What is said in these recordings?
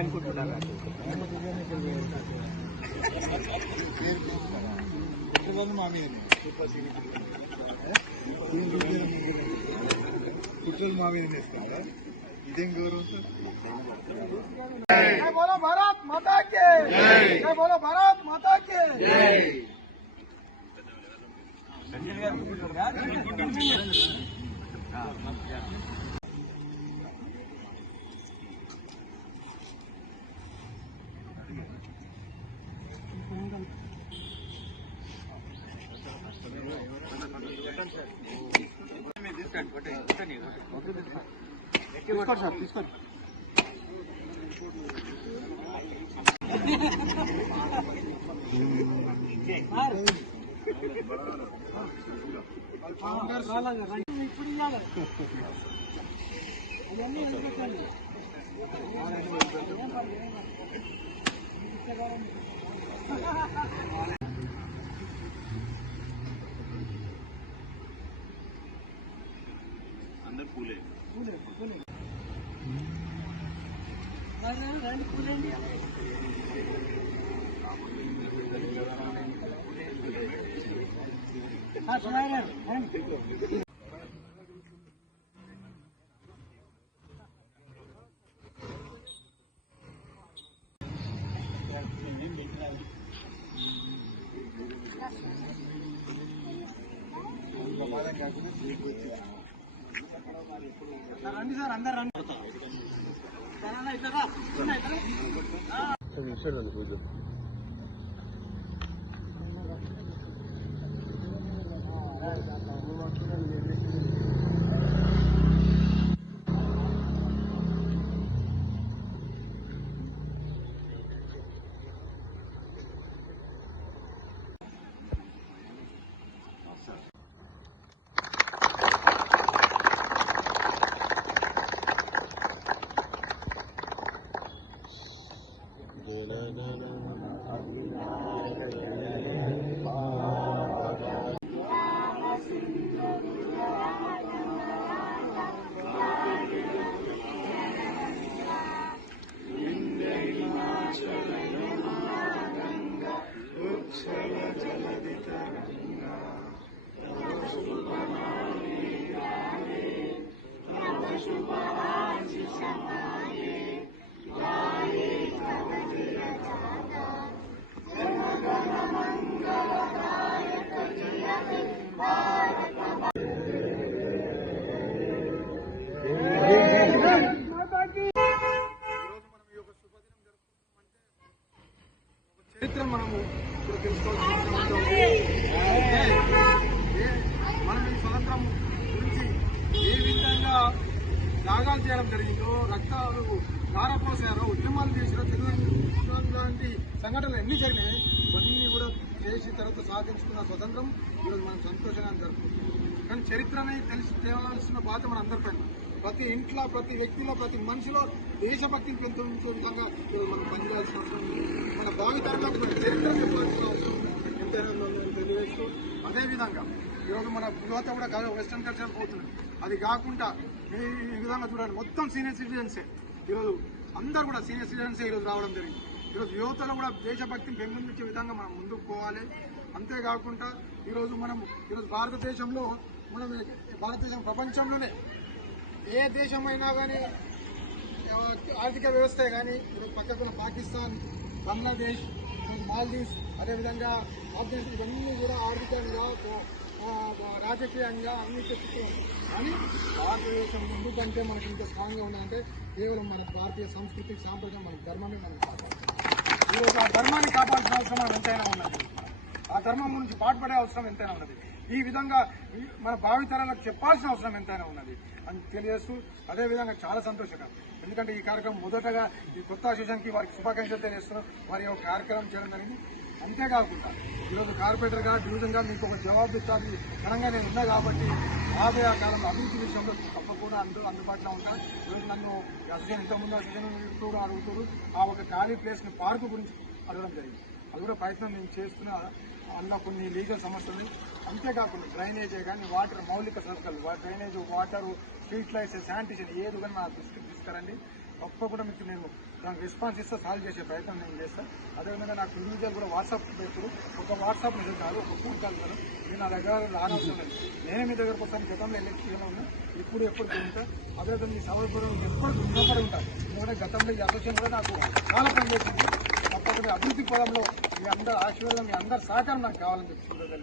అనుకుంటున్నారు కుట్రలు మా మీద వేస్తారా? ఇదేం గౌరవం సార్? बोलो भारत माता के जय, बोलो भारत माता के जय। తీసుకోండి అందరు పూలే పూలేండి రండి సార్, అందరు రండి. చరిత్ర మనము ఇప్పుడు తెలుసుకోవాల్సిన మనం ఈ స్వతంత్రం గురించి ఏ విధంగా త్యాగాలు చేయడం జరిగిందో, రక్తాలు ధారపోసారో, ఉద్యమాలు చేసారో, లాంటి సంఘటనలు ఎన్ని జరిగినాయి ఇవన్నీ కూడా చేసిన తర్వాత సాధించుకున్న స్వతంత్రం ఈరోజు మనం సంతోషంగా జరుపుకుంటున్నాం. కానీ చరిత్రని తెలిసి తేవాల్సిన బాధ్యత మన అందరిపైన. ప్రతి ఇంట్లో, ప్రతి వ్యక్తిలో, ప్రతి మనిషిలో దేశభక్తిని పెంచుకునే విధంగా ఈరోజు మనం పనిచేయాల్సిన అవసరం ఉంది. మన భావితరాలకు మన చరిత్ర చెప్పాల్సిన అవసరం ఎంతైనా ఉందని తెలియజేస్తూ, అదేవిధంగా ఈరోజు మన యువత కూడా వెస్టర్న్ కల్చర్ పోతుంది. అది కాకుండా ఈ విధంగా చూడండి, మొత్తం సీనియర్ సిటిజన్సే ఈరోజు, అందరూ కూడా సీనియర్ సిటిజన్సే ఈరోజు రావడం జరిగింది. ఈరోజు యువతలో కూడా దేశభక్తిని పెంపొందించే విధంగా మనం ముందుకు పోవాలి. అంతేకాకుండా ఈరోజు భారతదేశంలో భారతదేశం ప్రపంచంలోనే ఏ దేశమైనా కానీ ఆర్థిక వ్యవస్థ కానీ ఇప్పుడు పక్కకున్న పాకిస్తాన్, బంగ్లాదేశ్, మాల్దీవ్స్, అదేవిధంగా ఆఫ్ఘనిస్తాన్, ఇవన్నీ కూడా ఆర్థికంగా, రాజకీయంగా అన్ని తెచ్చుకోవాలి. కానీ భారతదేశం ఎందుకంటే మనకి ఇంత స్ట్రాంగ్గా ఉండాలంటే కేవలం మన భారతీయ సంస్కృతి, సాంప్రదాయం, మన ధర్మాన్ని మనం కాపాడాలి. ఈరోజు ఆ ధర్మాన్ని కాపాడాల్సిన అవసరం మనం ఎంతైనా ఉన్నది. ఆ ధర్మం నుంచి పాటుపడే అవసరం ఎంతైనా ఉన్నది. ఈ విధంగా మన భావితరాలకు చెప్పాల్సిన అవసరం ఎంతైనా ఉన్నది అని తెలియజేస్తూ, అదేవిధంగా చాలా సంతోషకరం. ఎందుకంటే ఈ కార్యక్రమం మొదటగా ఈ కొత్త అసోసియేషన్కి వారికి శుభాకాంక్షలు తెలియజేస్తున్నాం. వారి యొక్క కార్యక్రమం చేయడం జరిగింది. అంతేకాకుండా ఈరోజు కార్పొరేటర్గా, డివిజన్గా మీకు ఒక జవాబుదారీ ఘనంగా నేను ఉన్నా కాబట్టి రాబోయే కాలంలో అభివృద్ధి విషయంలో తప్పకుండా అందుబాటులో ఉంటాను. ఈరోజు నన్ను అసోసియేషన్ ఇంతకుముందు అసోసియేషన్ కూడా అడుగుతారు, ఆ ఒక ఖాళీ ప్లేస్ని పార్కు గురించి అడగడం జరిగింది. అది కూడా ప్రయత్నం నేను చేస్తున్నా. అందులో కొన్ని లీగల్ సమస్యలు, అంతేకాకుండా డ్రైనేజే కానీ, వాటర్ మౌలిక సదుపాయాలు, drainage, water, street lights, sanitation ఏది కానీ నా దృష్టికి తీసుకురండి. తప్పకుండా మీకు నేను దానికి రెస్పాన్స్ ఇస్తా, సాల్వ్ చేసే ప్రయత్నం నేను చేస్తాను. అదేవిధంగా నాకు ఇండివిజువల్ కూడా వాట్సాప్ పెడుతూ ఒక వాట్సాప్ మెసేజ్ కాదు, ఒక ఫోన్ కాల్ కాదు, నేను నా దగ్గర రానవసరం లేదు. నేనే మీ దగ్గరకు వస్తాను. గతంలో ఎలక్షన్ ఉన్నా, ఇప్పుడు ఎప్పుడు ఉంటా. అదేవిధంగా మీ సభ్యులు ఎప్పుడు ఉన్నప్పుడు ఉంటాను. ఎందుకంటే గతంలో ఈ అసోసియేషన్ కూడా నాకు చాలా పని చేసింది. తప్పకుండా అభివృద్ధి పదంలో మీ అందరి ఆశీర్వాదం, మీ అందరి సహకారం నాకు కావాలని చెప్తుంది.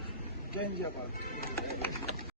జై హింద్, జై భారత్.